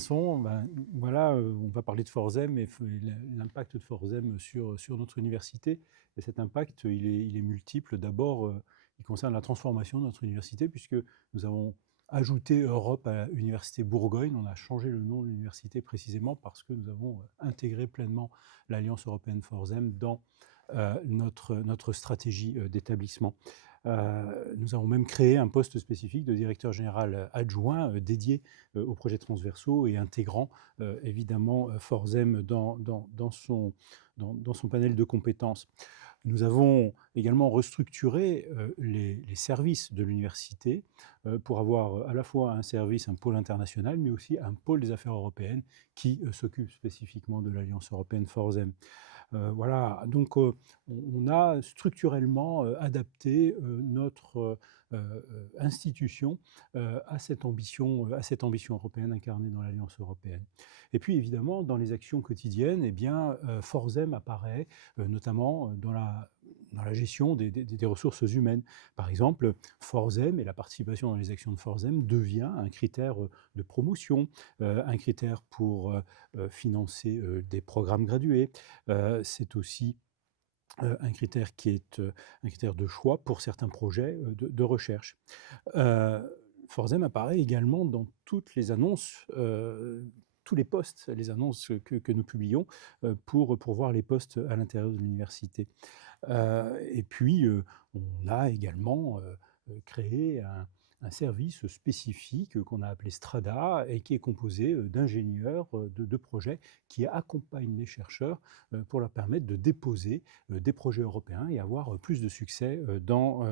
Vincent, voilà, on va parler de Forzem et l'impact de Forzem sur notre université. Et cet impact, il est multiple. D'abord, il concerne la transformation de notre université, puisque nous avons ajouté Europe à l'université Bourgogne. On a changé le nom de l'université précisément parce que nous avons intégré pleinement l'Alliance européenne Forzem dans notre stratégie d'établissement. Nous avons même créé un poste spécifique de directeur général adjoint dédié aux projets transversaux et intégrant évidemment Forzem dans son panel de compétences. Nous avons également restructuré les services de l'université pour avoir à la fois un pôle international, mais aussi un pôle des affaires européennes qui s'occupe spécifiquement de l'Alliance européenne Forzem. Voilà, donc on a structurellement adapté notre institution à cette ambition européenne incarnée dans l'Alliance européenne. Et puis évidemment, dans les actions quotidiennes, eh bien, Forzem apparaît notamment dans la gestion des ressources humaines. Par exemple, Forzem et la participation dans les actions de Forzem devient un critère de promotion, un critère pour financer des programmes gradués. C'est aussi un critère qui est un critère de choix pour certains projets de recherche. Forzem apparaît également dans toutes les annonces, tous les postes, les annonces que nous publions pour pourvoir les postes à l'intérieur de l'université. Et puis, on a également créé un service spécifique qu'on a appelé Strada et qui est composé d'ingénieurs de projets qui accompagnent les chercheurs pour leur permettre de déposer des projets européens et avoir plus de succès dans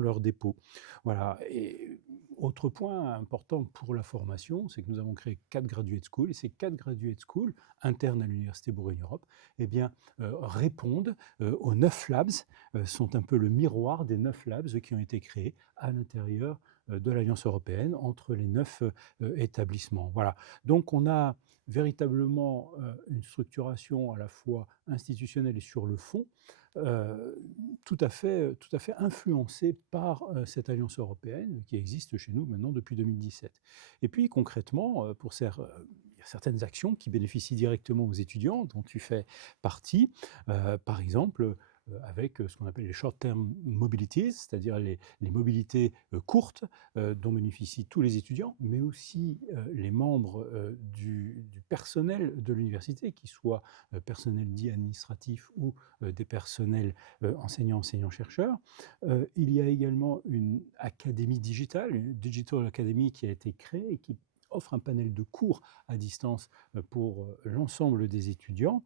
leur dépôt. Voilà. Et autre point important pour la formation, c'est que nous avons créé 4 graduate schools, et ces 4 graduate schools internes à l'Université Bourgogne-Europe eh bien, répondent aux 9 labs, sont un peu le miroir des 9 labs qui ont été créés à l'intérieur de l'Alliance européenne entre les 9 établissements. Voilà. Donc on a véritablement une structuration à la fois institutionnelle et sur le fond, euh, tout à fait influencée par cette Alliance européenne qui existe chez nous maintenant depuis 2017. Et puis concrètement, il y a certaines actions qui bénéficient directement aux étudiants dont tu fais partie, par exemple avec ce qu'on appelle les short-term mobilities, c'est-à-dire les mobilités courtes dont bénéficient tous les étudiants, mais aussi les membres du personnel de l'université, qu'ils soient personnel dit administratif ou des personnels enseignants-chercheurs. Il y a également une académie digitale, une Digital Academy qui a été créée et qui offre un panel de cours à distance pour l'ensemble des étudiants.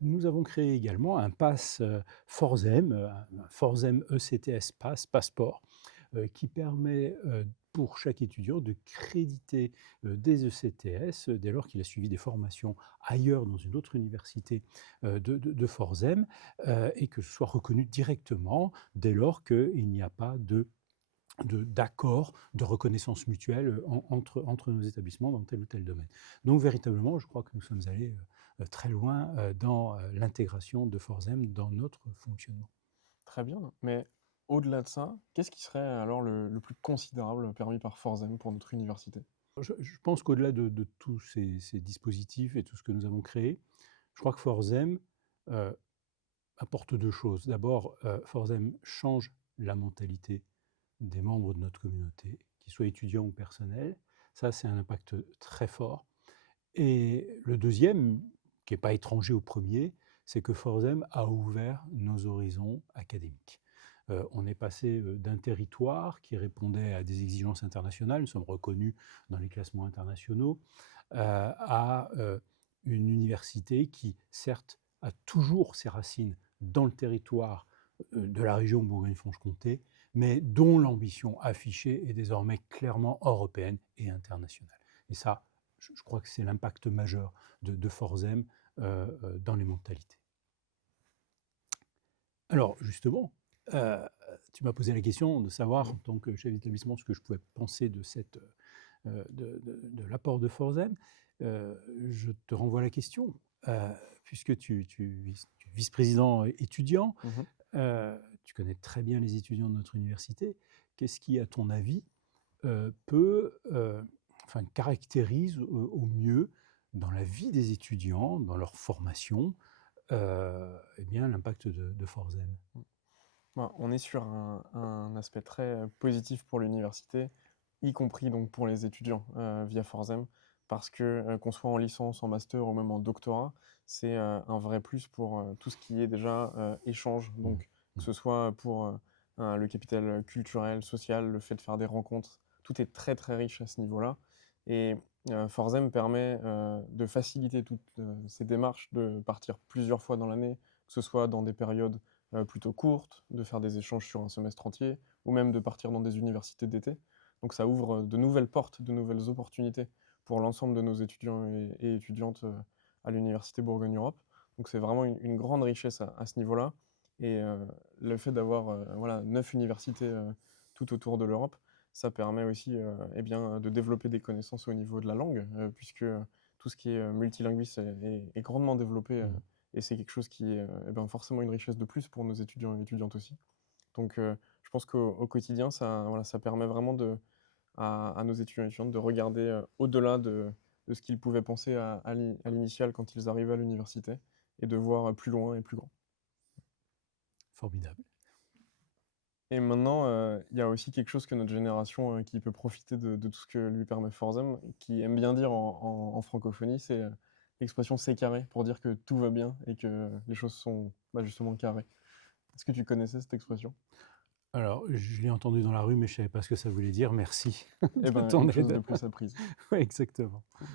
Nous avons créé également un pass Forzem, un Forzem ECTS Pass, passeport, qui permet pour chaque étudiant de créditer des ECTS dès lors qu'il a suivi des formations ailleurs dans une autre université de Forzem et que ce soit reconnu directement dès lors qu'il n'y a pas d'accord de reconnaissance mutuelle entre nos établissements dans tel ou tel domaine. Donc véritablement, je crois que nous sommes allés très loin dans l'intégration de Forzem dans notre fonctionnement. Très bien, mais au-delà de ça, qu'est-ce qui serait alors le plus considérable permis par Forzem pour notre université? Je pense qu'au-delà de tous ces dispositifs et tout ce que nous avons créé, je crois que Forzem apporte deux choses. D'abord, Forzem change la mentalité des membres de notre communauté, qu'ils soient étudiants ou personnels. Ça, c'est un impact très fort. Et le deuxième, qui n'est pas étranger au premier, c'est que Forzem a ouvert nos horizons académiques. On est passé d'un territoire qui répondait à des exigences internationales, nous sommes reconnus dans les classements internationaux, à une université qui, certes, a toujours ses racines dans le territoire de la région Bourgogne-Franche-Comté, mais dont l'ambition affichée est désormais clairement européenne et internationale. Et ça, je crois que c'est l'impact majeur de Forzem dans les mentalités. Alors, justement, tu m'as posé la question de savoir, en tant que chef d'établissement, ce que je pouvais penser de l'apport de Forzem. Je te renvoie la question, puisque tu es vice-président étudiant, Mmh. tu connais très bien les étudiants de notre université. Qu'est-ce qui, à ton avis, peut enfin, caractérise au mieux dans la vie des étudiants, dans leur formation, eh bien, l'impact de Forzen. Ben, on est sur un aspect très positif pour l'université, y compris donc pour les étudiants via Forzem, parce que qu'on soit en licence, en master ou même en doctorat, c'est un vrai plus pour tout ce qui est déjà échange, Mmh. donc que Mmh. ce soit pour le capital culturel, social, le fait de faire des rencontres, tout est très très riche à ce niveau-là. Et Forzem permet de faciliter toutes ces démarches, de partir plusieurs fois dans l'année, que ce soit dans des périodes plutôt courtes, de faire des échanges sur un semestre entier, ou même de partir dans des universités d'été. Donc ça ouvre de nouvelles portes, de nouvelles opportunités pour l'ensemble de nos étudiants et étudiantes à l'université Bourgogne-Europe. Donc c'est vraiment une grande richesse à ce niveau-là. Et le fait d'avoir voilà, 9 universités tout autour de l'Europe, ça permet aussi eh bien, de développer des connaissances au niveau de la langue, puisque tout ce qui est multilinguisme est grandement développé Mmh. et c'est quelque chose qui est eh ben, forcément une richesse de plus pour nos étudiants et étudiantes aussi. Donc je pense qu'au quotidien, ça, voilà, ça permet vraiment à nos étudiants et étudiantes de regarder au-delà de ce qu'ils pouvaient penser à l'initiale quand ils arrivaient à l'université et de voir plus loin et plus grand. Formidable. Et maintenant, il y a aussi quelque chose que notre génération qui peut profiter de tout ce que lui permet Forzem, qui aime bien dire en francophonie, c'est l'expression c'est carré pour dire que tout va bien et que les choses sont bah, justement carrées. Est-ce que tu connaissais cette expression? Alors, je l'ai entendu dans la rue, mais je ne savais pas ce que ça voulait dire. Merci Eh de ben, ton une chose de aide. plus apprise. Ouais, exactement. Cool.